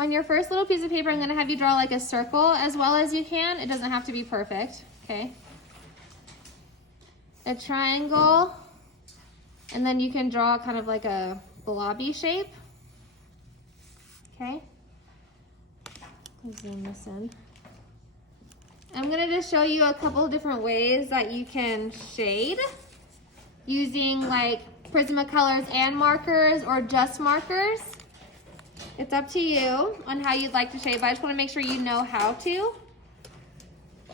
On your first little piece of paper, I'm gonna have you draw like a circle as well as you can. It doesn't have to be perfect, okay? A triangle, and then you can draw kind of like a blobby shape, okay? Let's zoom this in. I'm gonna just show you a couple of different ways that you can shade using like Prismacolors and markers or just markers. It's up to you on how you'd like to shade, but I just wanna make sure you know how to.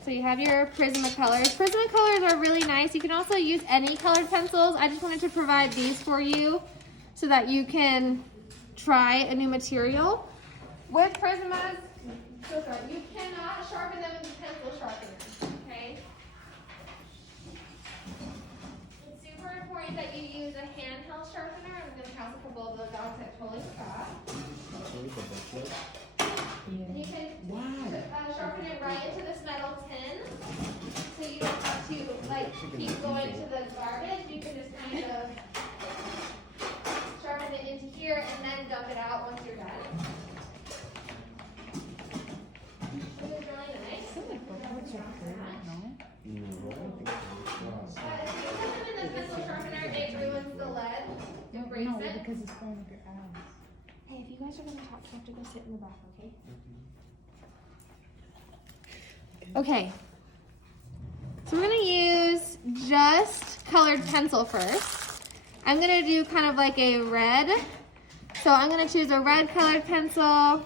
So you have your Prismacolors. Prismacolors are really nice. You can also use any colored pencils. I just wanted to provide these for you so that you can try a new material. With Prismas, you cannot sharpen them with a pencil sharpener, okay? It's super important that you use a handheld sharpener. I'm going to pass a couple of those out because I totally forgot. And you can sharpen it right into this metal tin, so you don't have to like keep going to the garbage. You can just kind of sharpen it into here and then dump it out once you're done. No, because it's going up your eyes. Hey, if you guys are gonna talk, you have to go sit in the back, okay? Okay. So we're gonna use just colored pencil first. I'm gonna do kind of like a red. So I'm gonna choose a red colored pencil,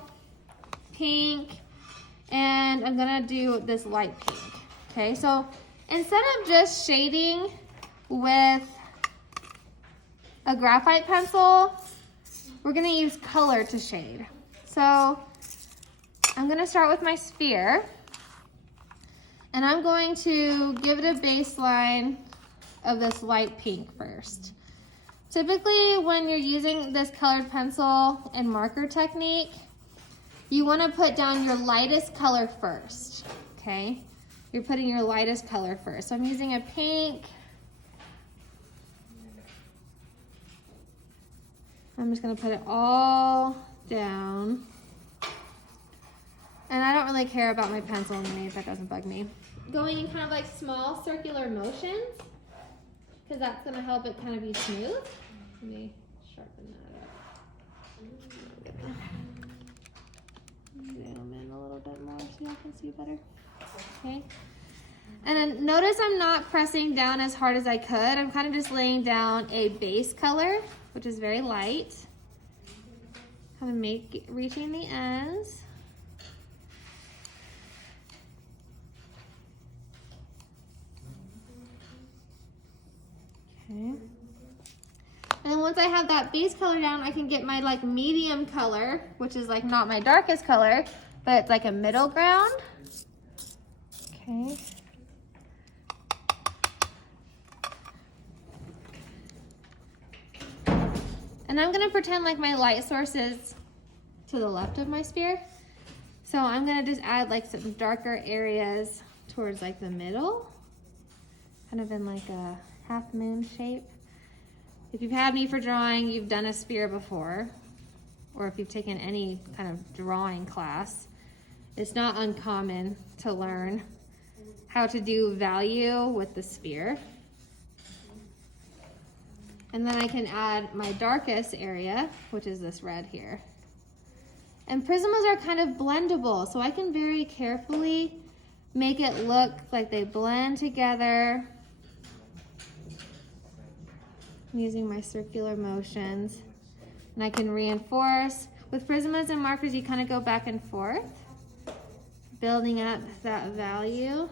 pink, and I'm gonna do this light pink. Okay, so instead of just shading with a graphite pencil, we're gonna use color to shade. So I'm gonna start with my sphere, and I'm going to give it a baseline of this light pink first. Typically, when you're using this colored pencil and marker technique, you wanna put down your lightest color first, okay? You're putting your lightest color first. So I'm using a pink. I'm just gonna put it all down. And I don't really care about my pencil underneath, that doesn't bug me. Going in kind of like small circular motions, because that's gonna help it kind of be smooth. Let me sharpen that up. Zoom in a little bit more so y'all can see better. Okay. And then notice I'm not pressing down as hard as I could. I'm kind of just laying down a base color, which is very light. Kind of reaching the ends. Okay. And then once I have that base color down, I can get my like medium color, which is like not my darkest color, but it's like a middle ground. Okay. And I'm gonna pretend like my light source is to the left of my sphere. So I'm gonna just add like some darker areas towards like the middle, kind of in like a half moon shape. If you've had me for drawing, you've done a sphere before, or if you've taken any kind of drawing class, it's not uncommon to learn how to do value with the sphere. And then I can add my darkest area, which is this red here. And Prismas are kind of blendable, so I can very carefully make it look like they blend together. I'm using my circular motions. And I can reinforce. With Prismas and markers, you kind of go back and forth, building up that value.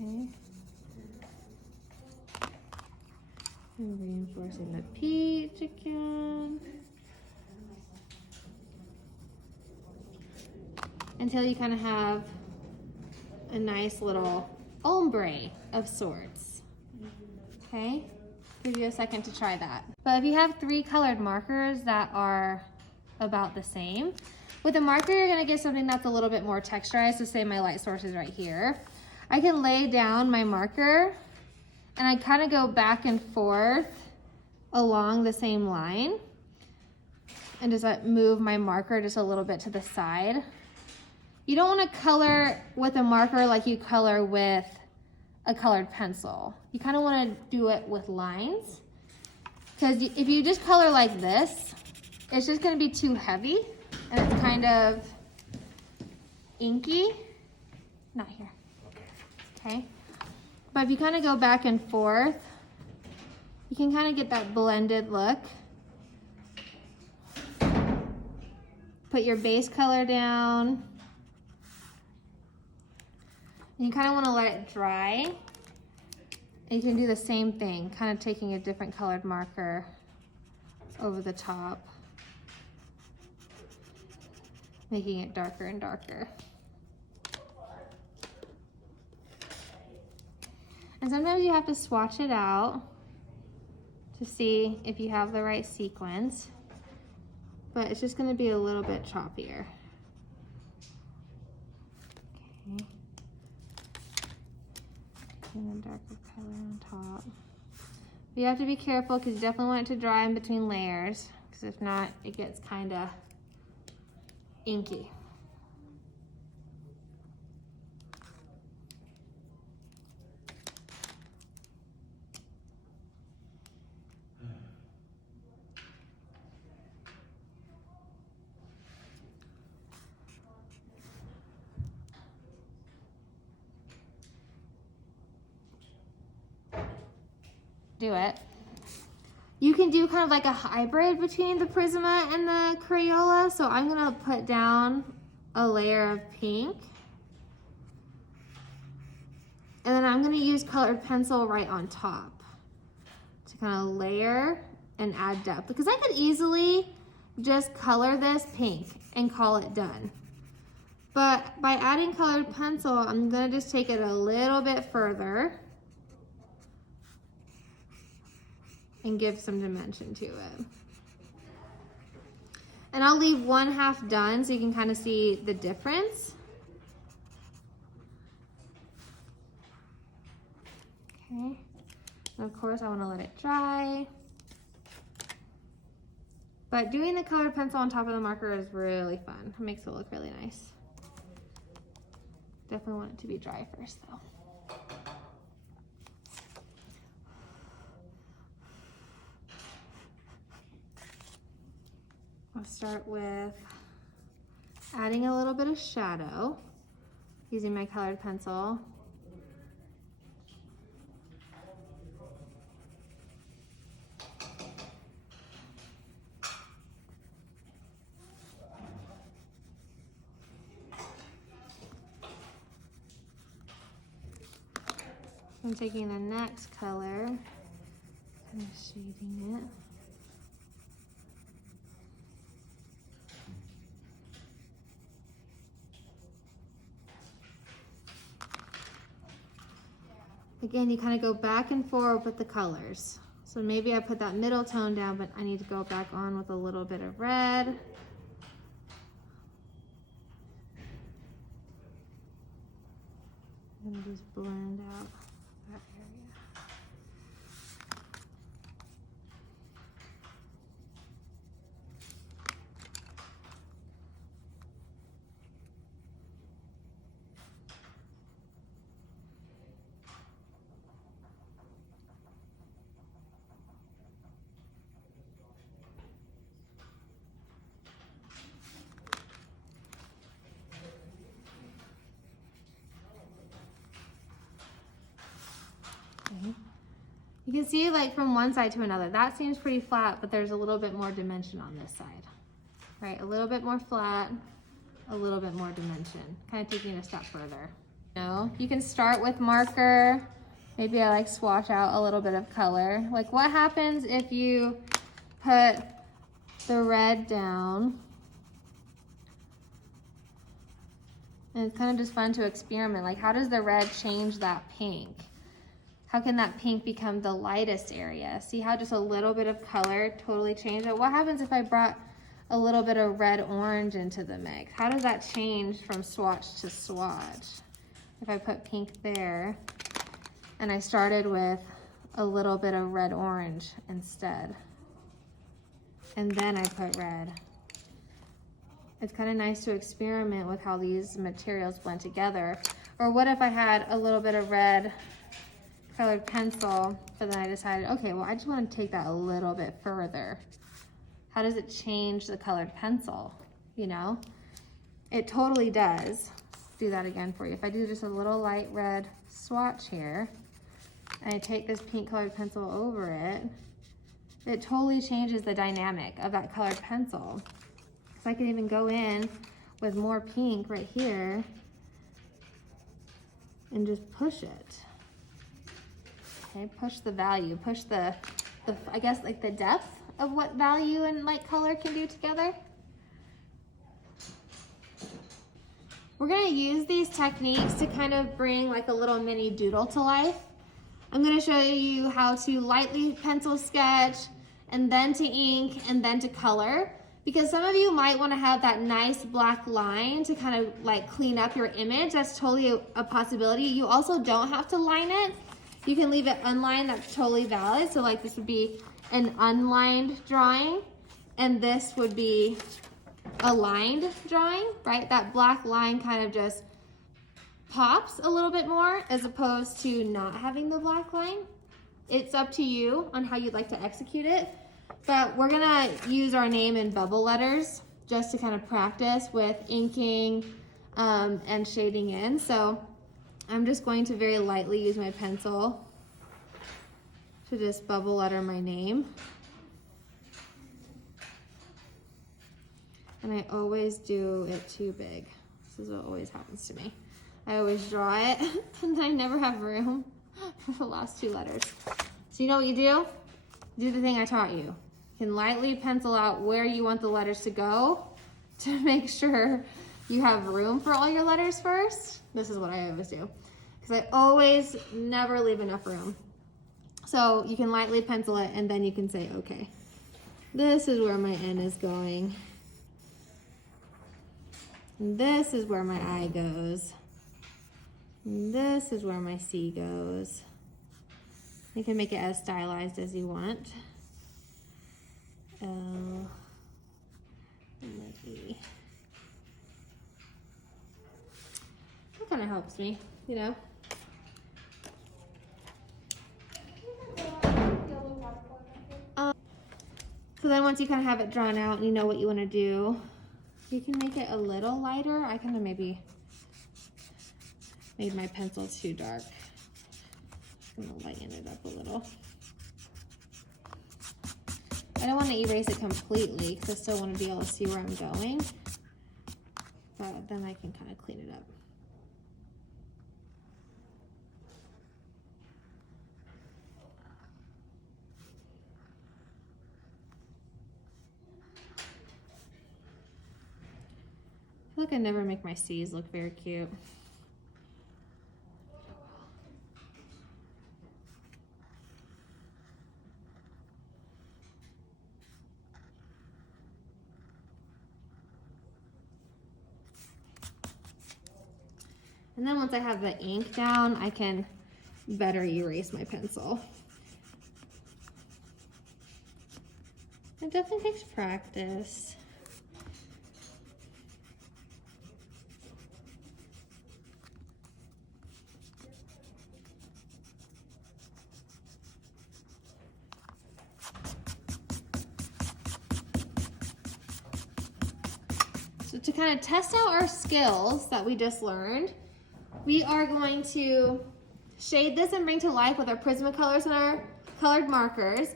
Okay. And reinforcing the peach again. Until you kind of have a nice little ombre of sorts. Okay? Give you a second to try that. But if you have 3 colored markers that are about the same, with a marker you're gonna get something that's a little bit more texturized. So say my light source is right here. I can lay down my marker and I kind of go back and forth along the same line. and just move my marker just a little bit to the side. You don't want to color with a marker like you color with a colored pencil. You kind of want to do it with lines, because if you just color like this, it's just going to be too heavy and it's kind of inky. Not here. Okay. But if you kind of go back and forth, you can kind of get that blended look. Put your base color down. And you kind of want to let it dry. And you can do the same thing, kind of taking a different colored marker over the top, making it darker and darker. And sometimes you have to swatch it out to see if you have the right sequence, but it's just going to be a little bit choppier. Okay. And a darker color on top. But you have to be careful because you definitely want it to dry in between layers, because if not, it gets kind of inky. Do it. You can do kind of like a hybrid between the Prisma and the Crayola. So I'm gonna put down a layer of pink. And then I'm gonna use colored pencil right on top to kind of layer and add depth. Because I could easily just color this pink and call it done. But by adding colored pencil, I'm gonna just take it a little bit further and give some dimension to it. And I'll leave one half done so you can kind of see the difference. Okay, and of course I want to let it dry. But doing the colored pencil on top of the marker is really fun. It makes it look really nice. Definitely want it to be dry first though. I'll start with adding a little bit of shadow using my colored pencil. I'm taking the next color and shading it. Again, you kind of go back and forth with the colors. So maybe I put that middle tone down, but I need to go back on with a little bit of red. And just blend out that area. Okay. You can see like from one side to another, that seems pretty flat, but there's a little bit more dimension on this side, right? A little bit more flat, a little bit more dimension, kind of taking it a step further. You know, you can start with marker. Maybe I like swatch out a little bit of color. Like what happens if you put the red down? And it's kind of just fun to experiment. Like how does the red change that pink? How can that pink become the lightest area? See how just a little bit of color totally changed it? What happens if I brought a little bit of red-orange into the mix? How does that change from swatch to swatch? If I put pink there, and I started with a little bit of red-orange instead, and then I put red. it's kind of nice to experiment with how these materials blend together. Or what if I had a little bit of red colored pencil, but then I decided, okay, well, I just want to take that a little bit further. How does it change the colored pencil? You know, it totally does. Do that again for you. If I do just a little light red swatch here, and I take this pink colored pencil over it, it totally changes the dynamic of that colored pencil. So I can even go in with more pink right here and just push it. Okay, push the value, push the I guess like the depth of what value and light color can do together. We're gonna use these techniques to kind of bring like a little mini doodle to life. I'm gonna show you how to lightly pencil sketch and then to ink and then to color, because some of you might wanna have that nice black line to kind of like clean up your image. That's totally a possibility. You also don't have to line it. You can leave it unlined, that's totally valid. So like this would be an unlined drawing, and this would be a lined drawing, right? That black line kind of just pops a little bit more as opposed to not having the black line. It's up to you on how you'd like to execute it, but we're gonna use our name in bubble letters just to kind of practice with inking and shading in. So I'm just going to very lightly use my pencil to just bubble letter my name. And I always do it too big. This is what always happens to me. I always draw it and I never have room for the last two letters. So you know what you do? Do the thing I taught you. You can lightly pencil out where you want the letters to go to make sure you have room for all your letters first. This is what I always do, because I always never leave enough room. So you can lightly pencil it and then you can say, okay, this is where my N is going. And this is where my I goes. And this is where my C goes. You can make it as stylized as you want. L and then E. That kind of helps me, you know. So then once you kind of have it drawn out and you know what you want to do, you can make it a little lighter. I kind of maybe made my pencil too dark. I'm gonna lighten it up a little. I don't want to erase it completely because I still want to be able to see where I'm going, but then I can kind of clean it up. I feel like I never make my C's look very cute. And then once I have the ink down, I can better erase my pencil. It definitely takes practice. So to kind of test out our skills that we just learned, we are going to shade this and bring to life with our Prisma colors and our colored markers.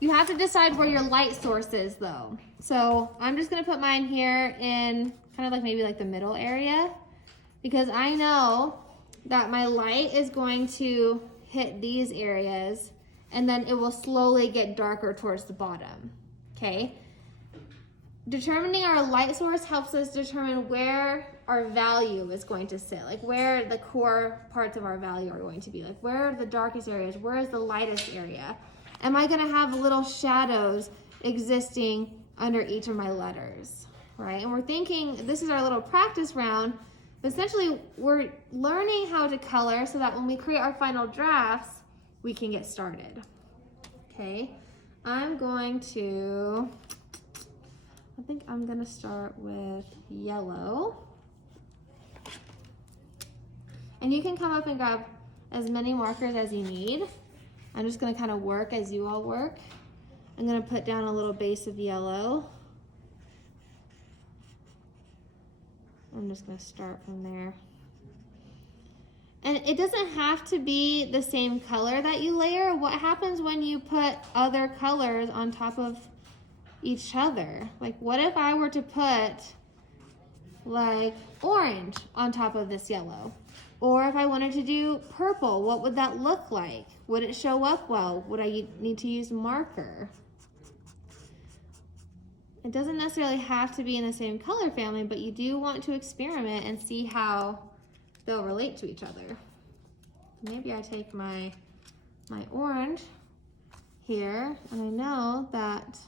You have to decide where your light source is though. So I'm just gonna put mine here in kind of like maybe like the middle area, because I know that my light is going to hit these areas and then it will slowly get darker towards the bottom, okay? Determining our light source helps us determine where our value is going to sit, like where the core parts of our value are going to be, like where are the darkest areas, where is the lightest area? Am I gonna have little shadows existing under each of my letters, right? And we're thinking, this is our little practice round, but essentially we're learning how to color so that when we create our final drafts, we can get started, okay? I'm going to I think I'm gonna start with yellow. And you can come up and grab as many markers as you need. I'm just gonna kind of work as you all work. I'm gonna put down a little base of yellow. I'm just gonna start from there. And it doesn't have to be the same color that you layer. What happens when you put other colors on top of each other? Like, what if I were to put like orange on top of this yellow? Or if I wanted to do purple, what would that look like? Would it show up well? Would I need to use marker? It doesn't necessarily have to be in the same color family, but you do want to experiment and see how they'll relate to each other. Maybe I take my orange here, and I know that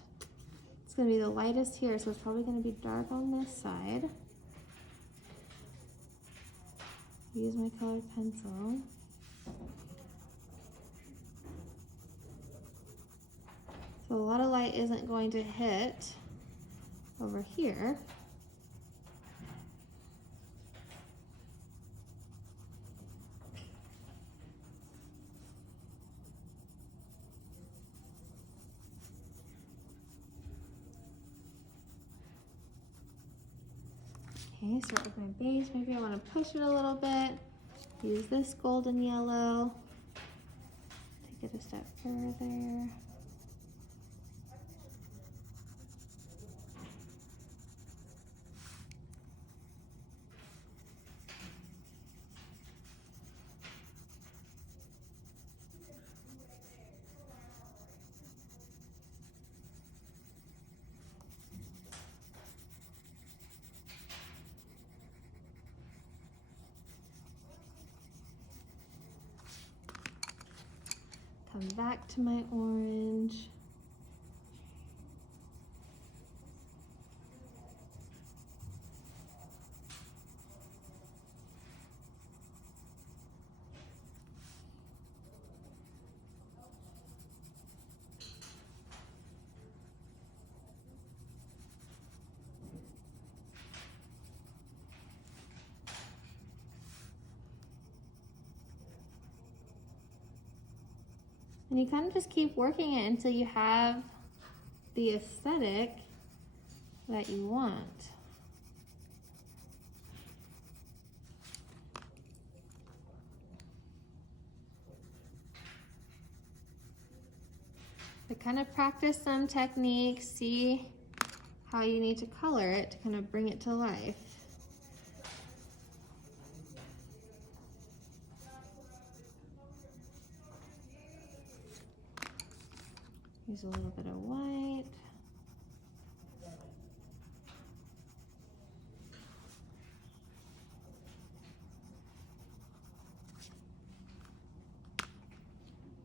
it's gonna be the lightest here, so it's probably gonna be dark on this side. Use my colored pencil. So a lot of light isn't going to hit over here. Okay, start with my base. Maybe I want to push it a little bit. Use this golden yellow. Take it a step further. Come back to my orange. And you kind of just keep working it until you have the aesthetic that you want. So kind of practice some techniques, see how you need to color it to kind of bring it to life. Use a little bit of white.